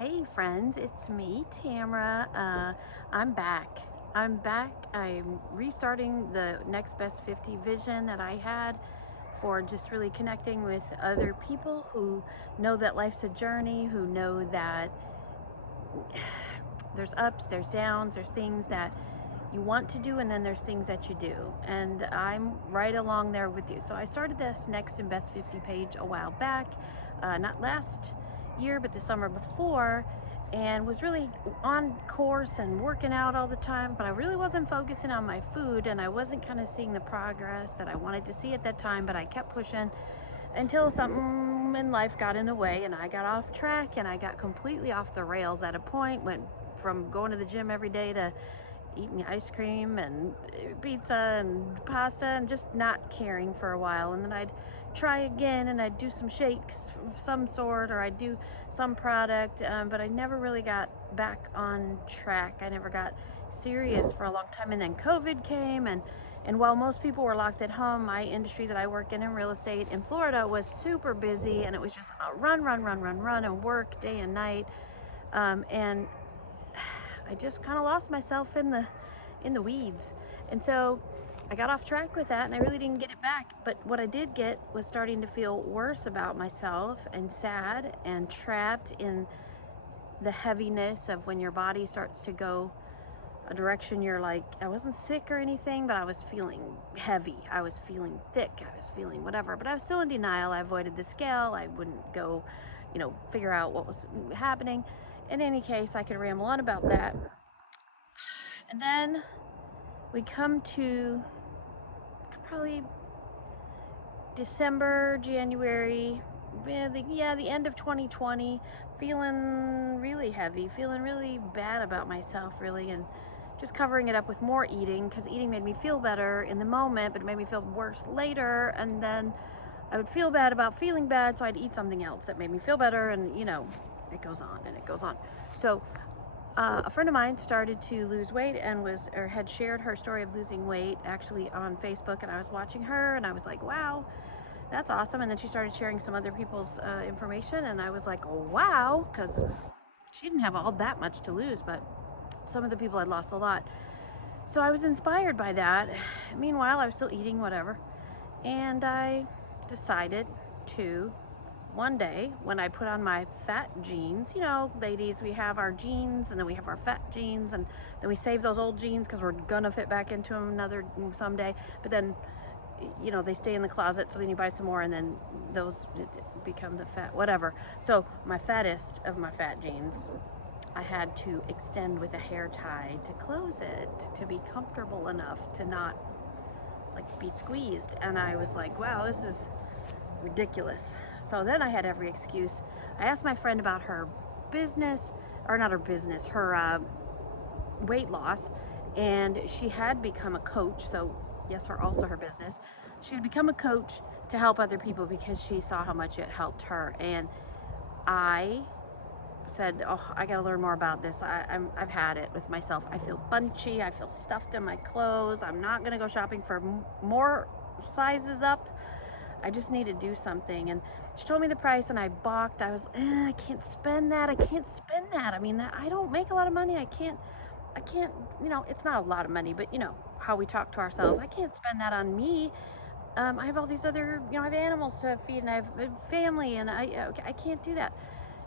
Hey friends, it's me, Tamara. I'm back. I'm restarting the Next Best 50 vision that I had for just really connecting with other people who know that life's a journey, who know that there's ups, there's downs, there's things that you want to do, and then there's things that you do. And I'm right along there with you. So I started this Next and Best 50 page a while back, not last year, but the summer before, and was really on course and working out all the time, but I really wasn't focusing on my food, and I wasn't kind of seeing the progress that I wanted to see at that time, but I kept pushing until something in life got in the way and I got off track and I got completely off the rails at a point. Went from going to the gym every day to eating ice cream and pizza and pasta and just not caring for a while. And then I'd try again and I'd do some shakes of some sort, or I'd do some product, but I never really got back on track. I never got serious for a long time. And then COVID came, and while most people were locked at home, my industry that I work in real estate in Florida was super busy, and it was just run, and work day and night. And I just kind of lost myself in the weeds. And so I got off track with that, and I really didn't get it back. But what I did get was starting to feel worse about myself and sad and trapped in the heaviness of when your body starts to go a direction. You're like, I wasn't sick or anything, but I was feeling heavy. I was feeling thick. I was feeling whatever, but I was still in denial. I avoided the scale. I wouldn't go, figure out what was happening. In any case, I could ramble on about that. And then we come to probably December, January, the end of 2020, feeling really heavy, feeling really bad about myself, really, and just covering it up with more eating, because eating made me feel better in the moment, but it made me feel worse later. And then I would feel bad about feeling bad, so I'd eat something else that made me feel better, and it goes on and it goes on. So a friend of mine started to lose weight and had shared her story of losing weight actually on Facebook, and I was watching her and I was like, wow, that's awesome. And then she started sharing some other people's information, and I was like, oh wow, because she didn't have all that much to lose, but some of the people had lost a lot. So I was inspired by that. Meanwhile, I was still eating whatever, and I decided to, one day when I put on my fat jeans, ladies, we have our jeans and then we have our fat jeans, and then we save those old jeans because we're gonna fit back into them someday, but then they stay in the closet, so then you buy some more and then those become the fat whatever. So my fattest of my fat jeans, I had to extend with a hair tie to close it to be comfortable enough to not be squeezed. And I was like, wow, this is ridiculous. So then I had every excuse. I asked my friend about her business, or not her business, her weight loss, and she had become a coach. So yes, also her business. She had become a coach to help other people because she saw how much it helped her. And I said, oh, I gotta learn more about this. I've had it with myself. I feel bunchy. I feel stuffed in my clothes. I'm not gonna go shopping for more sizes up. I just need to do something. And she told me the price, and I balked. I was, I can't spend that. I mean, I don't make a lot of money. I can't, it's not a lot of money, but how we talk to ourselves. I can't spend that on me. I have all these other, I have animals to feed, and I have a family, and I can't do that.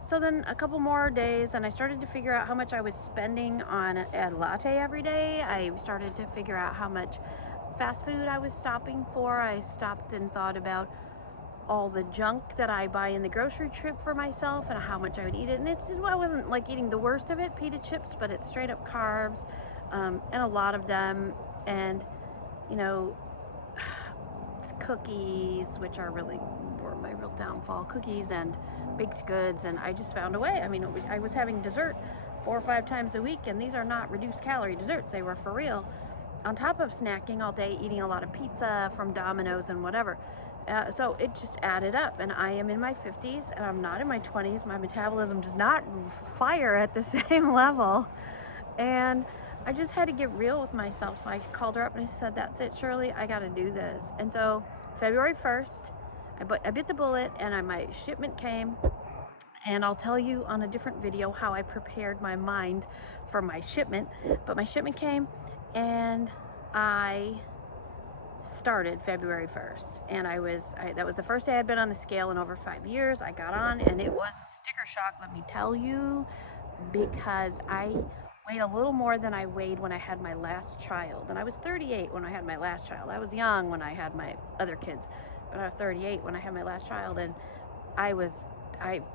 So then a couple more days, and I started to figure out how much I was spending on a latte every day. I started to figure out how much fast food I was stopping for. I stopped and thought about all the junk that I buy in the grocery trip for myself and how much I would eat it. And I wasn't eating the worst of it, pita chips, but it's straight up carbs, and a lot of them. And cookies, which were my real downfall, cookies and baked goods. And I just found a way. I mean, I was having dessert 4 or 5 times a week, and these are not reduced calorie desserts. They were for real, on top of snacking all day, eating a lot of pizza from Domino's and whatever. So it just added up, and I am in my 50s and I'm not in my 20s. My metabolism does not fire at the same level, and I just had to get real with myself. So I called her up and I said, that's it, Shirley, I got to do this. And so February 1st, I bit the bullet, and my shipment came, And I'll tell you on a different video how I prepared my mind for my shipment. But my shipment came, and I started February 1st, and that was the first day I'd been on the scale in over 5 years. I got on, and it was sticker shock, let me tell you, because I weighed a little more than I weighed when I had my last child. And I was 38 when I had my last child. I was young when I had my other kids, but I was 38 when I had my last child, and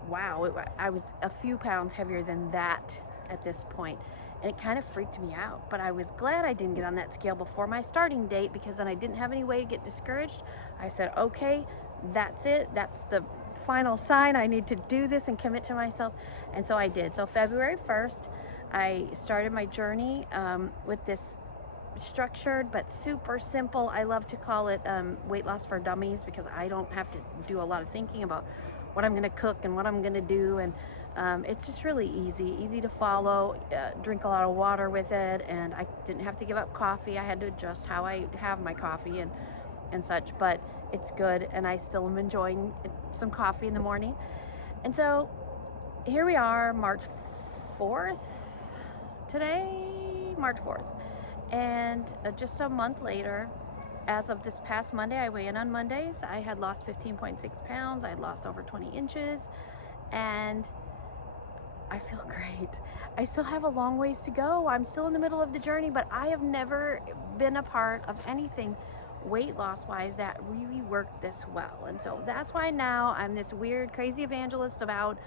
wow, I was a few pounds heavier than that at this point. And it kind of freaked me out, but I was glad I didn't get on that scale before my starting date, because then I didn't have any way to get discouraged. I said, okay, that's it. That's the final sign. I need to do this and commit to myself. And so I did. So February 1st, I started my journey with this structured but super simple, I love to call it weight loss for dummies, because I don't have to do a lot of thinking about what I'm going to cook and what I'm going to do. And it's just really easy to follow. Drink a lot of water with it, and I didn't have to give up coffee. I had to adjust how I have my coffee and such, but it's good, and I still am enjoying some coffee in the morning. And so here we are, March 4th today, March 4th, and just a month later, as of this past Monday, I weigh in on Mondays, I had lost 15.6 pounds. I had lost over 20 inches, and I feel great. I still have a long ways to go. I'm still in the middle of the journey, but I have never been a part of anything weight loss wise that really worked this well. And so that's why now I'm this weird, crazy evangelist about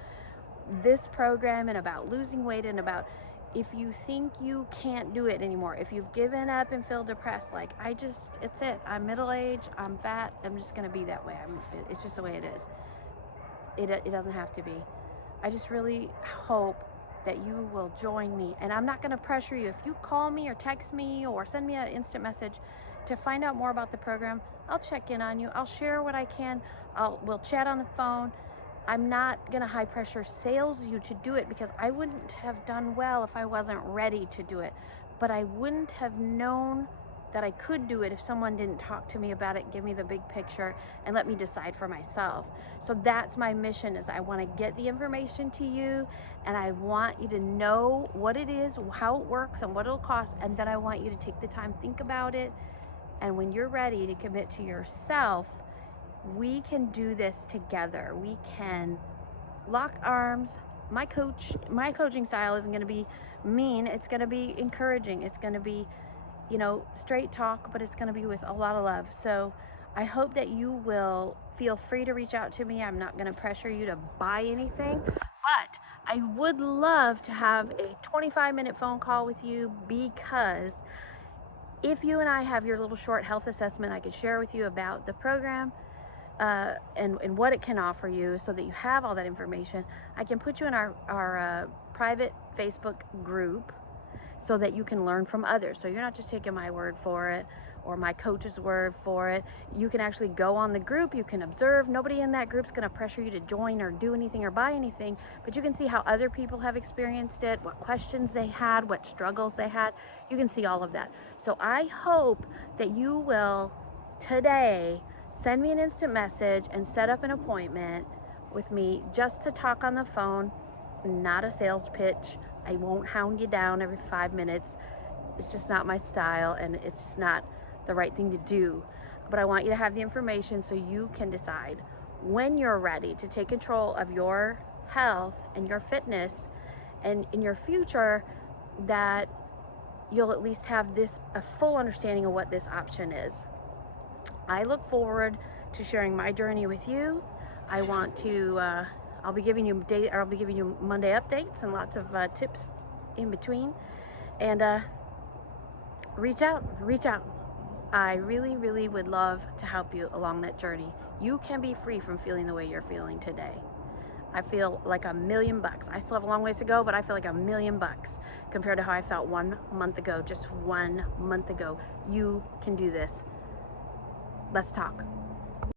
this program and about losing weight, and about if you think you can't do it anymore, if you've given up and feel depressed, like it's it. I'm middle-aged, I'm fat, I'm just gonna be that way. It's just the way it is. It doesn't have to be. I just really hope that you will join me, and I'm not gonna pressure you. If you call me or text me or send me an instant message to find out more about the program, I'll check in on you. I'll share what I can. We'll chat on the phone. I'm not gonna high pressure sales you to do it, because I wouldn't have done well if I wasn't ready to do it. But I wouldn't have known that I could do it if someone didn't talk to me about it, give me the big picture, and let me decide for myself. So that's my mission, is I wanna get the information to you, and I want you to know what it is, how it works, and what it'll cost, and then I want you to take the time, think about it, and when you're ready to commit to yourself, we can do this together. We can lock arms. My coaching style isn't going to be mean. It's going to be encouraging. It's going to be, straight talk, but it's going to be with a lot of love. So I hope that you will feel free to reach out to me. I'm not going to pressure you to buy anything, but I would love to have a 25-minute phone call with you, because if you and I have your little short health assessment, I could share with you about the program, and what it can offer you, so that you have all that information. I can put you in our private Facebook group, so that you can learn from others. So you're not just taking my word for it or my coach's word for it. You can actually go on the group, you can observe. Nobody in that group's gonna pressure you to join or do anything or buy anything, but you can see how other people have experienced it, what questions they had, what struggles they had. You can see all of that. So I hope that you will today send me an instant message and set up an appointment with me, just to talk on the phone, not a sales pitch. I won't hound you down every 5 minutes. It's just not my style, and it's just not the right thing to do. But I want you to have the information so you can decide when you're ready to take control of your health and your fitness and in your future, that you'll at least have a full understanding of what this option is. I look forward to sharing my journey with you. I want to, I'll be giving you Monday updates and lots of tips in between. And reach out. I really, really would love to help you along that journey. You can be free from feeling the way you're feeling today. I feel like $1 million. I still have a long ways to go, but I feel like $1 million compared to how I felt 1 month ago, just 1 month ago. You can do this. Let's talk.